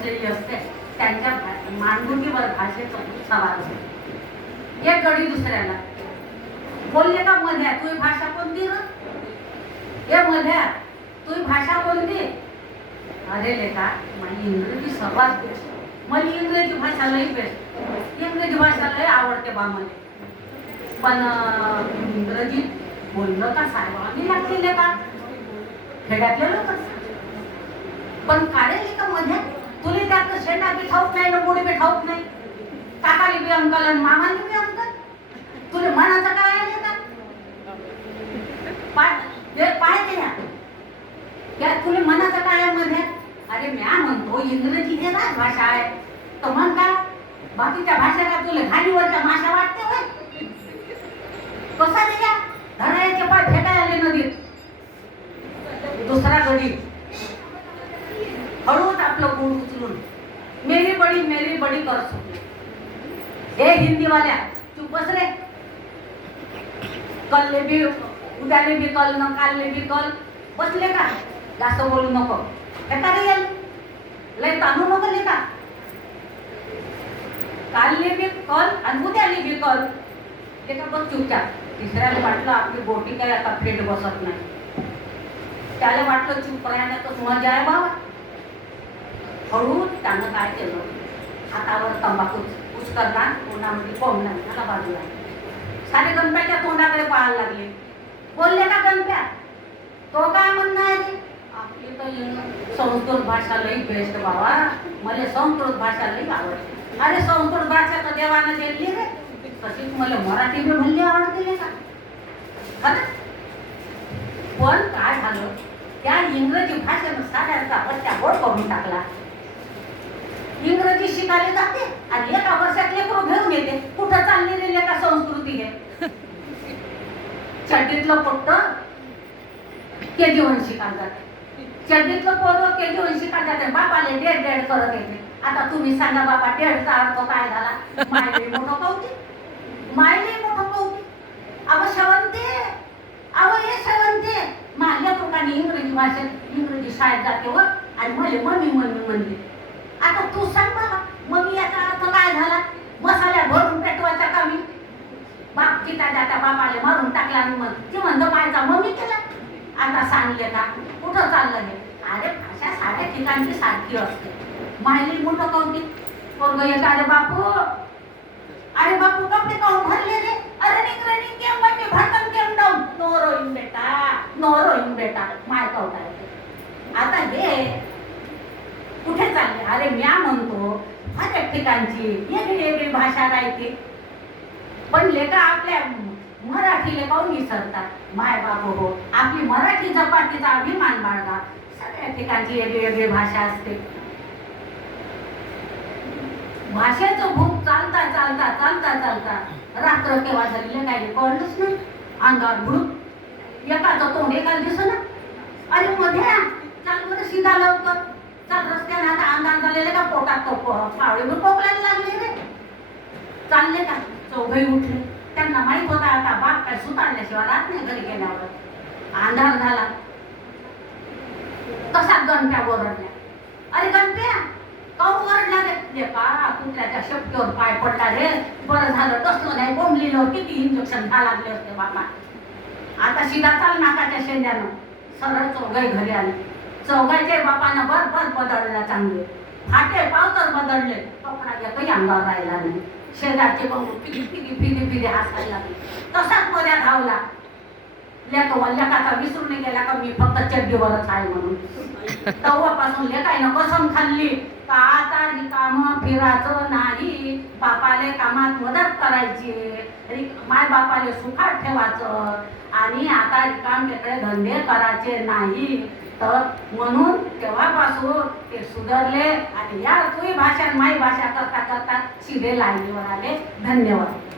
बसलेली असते त्यांच्या मांडुकीवर भाषेचं सवाल असते. एक गडी दुसऱ्याला बोलले का मध्या तुझी भाषा कोणती ग? हे मध्या तुझी भाषा कोणती? अरे लेका माझी इंग्रजी सर्वात बेस्ट, मला इंग्रजी भाषा लई बेस्ट, इंग्रजी भाषा लई आवडते बा मला. पण इंग्रजी बोललं का साहेबांनी लागते का खेड्यातले लोक. पण काढेल का मध्ये तुला त्यात शेंडा बी ठाऊक नाही ना गोडी बी ठाऊक नाही, काकाली बी अंकल आणि मामाली बी अंकल, तुला मनाचं काय आले का पाय त्या तुला मनाचं काय आहे मध्ये? अरे म्या म्हणतो इंग्रजी हे राजभाषा आहे तर म्हण का बाकीच्या भाषा का तुला खालीवरच्या माशा वाटते होय? कसा दिल्या धरायचे पाय फेकाय आले नदीत. दुसरा गडी हळूच आपलं गुण उचलून मेरी बडी कर सुटले. हे हिंदीवाल्या चुप बस रे, कलले बी उद्याले बी कल न कालले बी कल, बसले का जास्त बोलू नको. हे का रे येईल लय ताणू नको लेका, कालले बी कल आणि उद्याले बी कल. ते का बस चुपचाप. तिसऱ्याला वाटलं आपली बोटी काय आता फेट बसत नाही, त्याला वाटलं चुप राहण्यातच मजा आहे बाबा. हळूच त्यानं काय केलं, हातावर तंबाखू उचकरला, तोंडामध्ये कोंबला त्याला बाजूला. सारे गणप्याच्या तोंडाकडे पाहायला लागले. बोलले का गणप्या तो काय म्हणणं आहे रे? आपली तर संस्कृत भाषा लई बेस्ट बाबा, मला संस्कृत भाषा लई आवडते. अरे संस्कृत भाषा तर देवानं दिली रे, तशीच मला मराठी बी म्हणली आवडते का खरं. पण काय झालं त्या इंग्रजी भाषेनं साऱ्यांचा बच्चा गोड करून टाकला. इंग्रजी शिकायला जाते आणि एका वर्षात लेकरू घेऊन येते. कुठं चालली रे लेका संस्कृती आहे? चड्डीतलं पोट्ट KG1 शिकायला जाते, चड्डीतलं पोरं KG1 शिकायला जाते. बापाले डेड करत येते. आता तुम्ही सांगा बाबा डेडचा अर्थ काय झाला? मायले मोठं कौतिक, मायले मोठं कौतिक. अव शवंते, अव हे शवंते माझ्या लोकांनी इंग्रजी भाषेत इंग्रजी शाळेत जाते व आणि मला मम्मी म्हणली. आता तू सांग बाबा मम्मी याचा अर्थ काय झाला? मसाल्या भरून पेटवायचा का मी? बाप चिता जाता बापाले मारून टाकला मग ती म्हणतो माझा मम्मी केला. आता सांगले का कुठं चाललं हे? अरे भाषा साऱ्या ठिकाणची सारखी असते. मायली मोठं कौतिक पोरगं येत. अरे बापू कपडे काढून भरले रे. अरे रनिंग केम मी भटकन केम डाऊन. नो रोईंग बेटा माय कवताय. आता हे कुठे चालले? अरे म्या म्हणतो अनेक ठिकाणची वेगळी भाषा राहते, पण लेका आपल्या मराठीला काऊन विसरतात? माय बापू हो, आपली मराठी जपातीचा अभिमान बाळगा. सगळ्या ठिकाणची वेगळी भाषा असते. भाषेचं भूक चालता चालता चालता चालता रात्र केव्हा झाली काय कळलंच नाही. अंगावर भूक एकाचं तोंड एकाला दिसना. अरे मध्ये चाल बरं सीधा लवकर चाल. रस्त्याने आता अंगार झालेले का पोटात तो पावळीवर पोकलायला लागले रे. चालले का चौघही उठले. त्यांना माहित होता आता बाप काय सुतारल्याशिवाय राहत नाही घरी गेल्यावर. अंधार झाला. तसाच गणप्या ओरडल्या. अरे गणप्या काऊन ओरडला रे? का कुत्र्याच्या शेपटीवर पाय पडला रे. बरं झालं तसलं नाही बोंबलीलं, किती इंजेक्शन घ्या लागले असते बाबा. आता सीधा चाल नाकाच्या शेंड्यानं. सरळ चौघाई घरी आले. चौघाचे बापानं बर बदलला चांगले. फाटे पावतर बदलले. कपडा काही अंगावर राहिला नाही. शेजारचे बघून फिरी हसायला लागले. तसाच मर्या धावला. लेकाचा विसरून गेला का मी फक्त चड्डीवरच आहे म्हणून. तेव्हापासून लेकाईनं कसम खाल्ली का आता रिकामं फिरायचं नाही. बापाले कामात मदत करायची, माय बापाले सुखात ठेवायचं आणि आता रिकाम तिकडे धंदे करायचे नाही. तर म्हणून तेव्हापासून ते सुधारले आणि या तुझी भाषा माई भाषा करता करता शिदे लाईनीवर आले. धन्यवाद.